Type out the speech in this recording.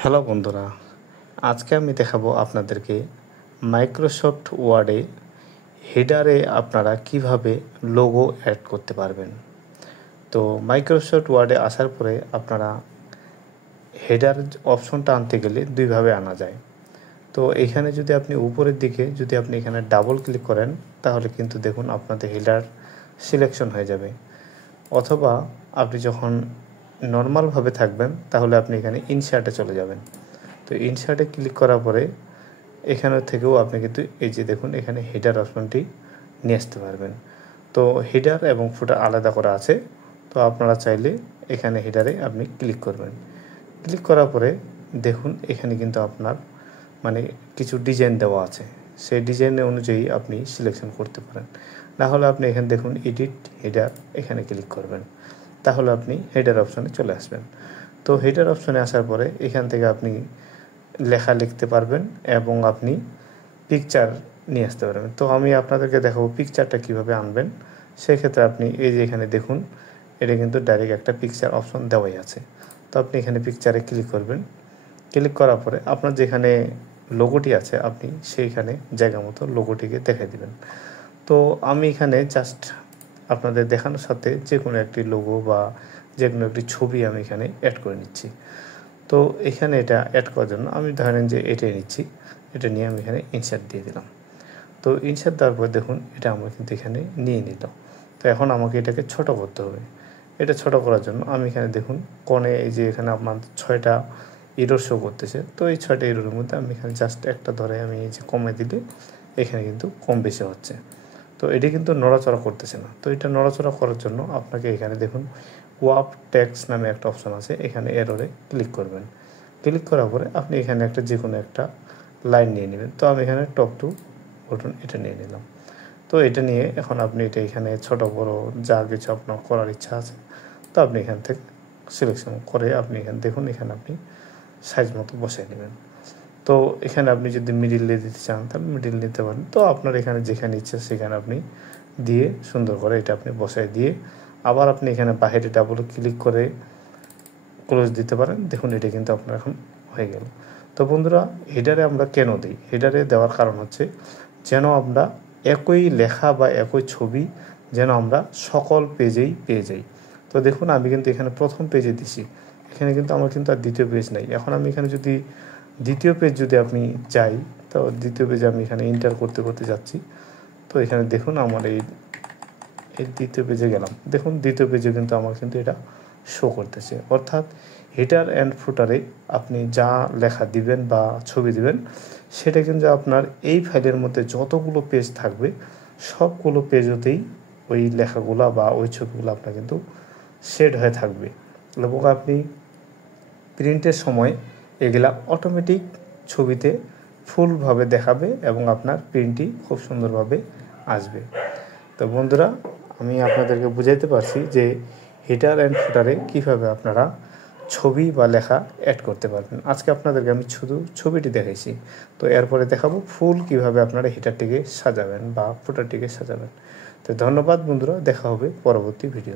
Hello বন্ধুরা, আজকে আমি দেখাবো আপনাদেরকে মাইক্রোসফট ওয়ার্ডে হেডারে আপনারা কিভাবে লোগো অ্যাড করতে পারবেন। তো মাইক্রোসফট ওয়ার্ডে আসার পরে আপনারা হেডার অপশনটা আনতে গেলে দুইভাবে আনা যায়। তো এখানে যদি আপনি উপরের দিকে যদি আপনি এখানে ডাবল ক্লিক করেন তাহলে কিন্তু দেখুন আপনাদের হেডার সিলেকশন হয়ে যাবে, অথবা আপনি যখন নর্মালভাবে থাকবেন তাহলে আপনি এখানে ইনসার্টে চলে যাবেন। তো ইনসার্টে ক্লিক করার পরে এখানে থেকেও আপনি কিন্তু এই যে দেখুন এখানে হেডার অপশনটি নিয়ে আসতে পারবেন। তো হেডার এবং ফুটার আলাদা করা আছে, তো আপনারা চাইলে এখানে হেডারে আপনি ক্লিক করবেন। ক্লিক করার পরে দেখুন এখানে কিন্তু আপনার কিছু ডিজাইন দেওয়া আছে, সেই ডিজাইনের অনুযায়ী আপনি সিলেকশন করতে পারেন। না হলে আপনি এখানে দেখুন এডিট হেডার, এখানে ক্লিক করবেন, তাহলে আপনি হেডার অপশনে চলে আসবেন। তো হেডার অপশনে আসার পরে এখান থেকে আপনি লেখা লিখতে পারবেন এবং আপনি পিকচার নিয়ে আসতে পারবেন। তো আমি আপনাদেরকে দেখাবো পিকচারটা কিভাবে আনবেন। সেক্ষেত্রে আপনি এই যে এখানে দেখুন এটা কিন্তু ডাইরেক্ট একটা পিকচার অপশন দেওয়াই আছে। তো আপনি এখানে পিকচারে ক্লিক করবেন। ক্লিক করার পরে আপনার যেখানে লোগোটি আছে আপনি সেইখানে জায়গা মতো লোগোটিকে দেখাই দিবেন। তো আমি এখানে জাস্ট আপনাদের দেখানোর সাথে যে কোনো একটি লোগো বা যে কোনো একটি ছবি আমি এখানে অ্যাড করে নিচ্ছি। তো এখানে এটা অ্যাড করার জন্য আমি ধরেন যে এটাই নিচ্ছি, এটা নিয়ে আমি এখানে ইনসার্ট দিয়ে দিলাম। তো ইনসার্ট দেওয়ার পর দেখুন এটা আমরা কিন্তু এখানে নিয়ে নিলাম। তো এখন আমাকে এটাকে ছোট করতে হবে। এটা ছোট করার জন্য আমি এখানে দেখুন কোণে এই যে এখানে আপনার 6টা এরর শো করতেছে। তো এই 6টা এররের মধ্যে আমি এখানে জাস্ট একটা ধরে আমি এই যে কমে দিলে এখানে কিন্তু কম বেশি হচ্ছে। তো এটি কিন্তু নড়াচড়া করতেছে না। তো এটা নড়াচড়া করার জন্য আপনাকে এখানে দেখুন ওয়ার্প টেক্সট নামে একটা অপশন আছে, এখানে এররে ক্লিক করবেন। ক্লিক করার পরে আপনি এখানে একটা যে কোনো একটা লাইন নিয়ে নেবেন। তো আমি এখানে টপ টু বটন এটা নিয়ে নিলাম। তো এটা নিয়ে এখন আপনি এটা এখানে ছোট বড় যা কিছু আপনার করার ইচ্ছা আছে তো আপনি এখান থেকে সিলেকশন করে আপনি এখানে দেখুন এখানে আপনি সাইজ মতো বসাই নেবেন। তো এখানে আপনি যদি মিডিলে দিতে চান তাহলে মিডিল নিতে পারেন। তো আপনার এখানে যেখানে ইচ্ছা সেখানে আপনি দিয়ে সুন্দর করে এটা আপনি বসাই দিয়ে আবার আপনি এখানে বাহিরে ডাবল ক্লিক করে ক্লোজ দিতে পারেন। দেখুন এটা কিন্তু আপনার এখন হয়ে গেল। তো বন্ধুরা, হেডারে আমরা কেন দিই? হেডারে দেওয়ার কারণ হচ্ছে যেন আমরা একই লেখা বা একই ছবি যেন আমরা সকল পেজেই পেয়ে যাই। তো দেখুন আমি কিন্তু এখানে প্রথম পেজে দিছি, এখানে কিন্তু আমার কিন্তু আর দ্বিতীয় পেজ নাই। এখন আমি এখানে যদি দ্বিতীয় পেজ যদি আপনি যাই, তো দ্বিতীয় পেজে আমি এখানে এন্টার করতে করতে যাচ্ছি। তো এখানে দেখুন আমার এই দ্বিতীয় পেজে গেলাম, দেখুন দ্বিতীয় পেজে কিন্তু আমার কিন্তু এটা শো করতেছে। অর্থাৎ হেডার অ্যান্ড ফুটারে আপনি যা লেখা দিবেন বা ছবি দিবেন সেটা কিন্তু আপনার এই ফাইলের মধ্যে যতগুলো পেজ থাকবে সবগুলো পেজতেই ওই লেখাগুলো বা ওই ছবিগুলো আপনার কিন্তু শেড হয়ে থাকবে এবং আপনি প্রিন্টের সময় এগুলা অটোমেটিক ছবিতে ফুলভাবে দেখাবে এবং আপনার প্রিন্টটি খুব সুন্দরভাবে আসবে। তো বন্ধুরা, আমি আপনাদেরকে বুঝাইতে পারছি যে হেডার অ্যান্ড ফুটারে কীভাবে আপনারা ছবি বা লেখা অ্যাড করতে পারবেন। আজকে আপনাদেরকে আমি শুধু ছবিটি দেখাইছি, তো এরপরে দেখাবো ফুল কীভাবে আপনারা হেডারটিকে সাজাবেন বা ফুটারটিকে সাজাবেন। তো ধন্যবাদ বন্ধুরা, দেখা হবে পরবর্তী ভিডিও।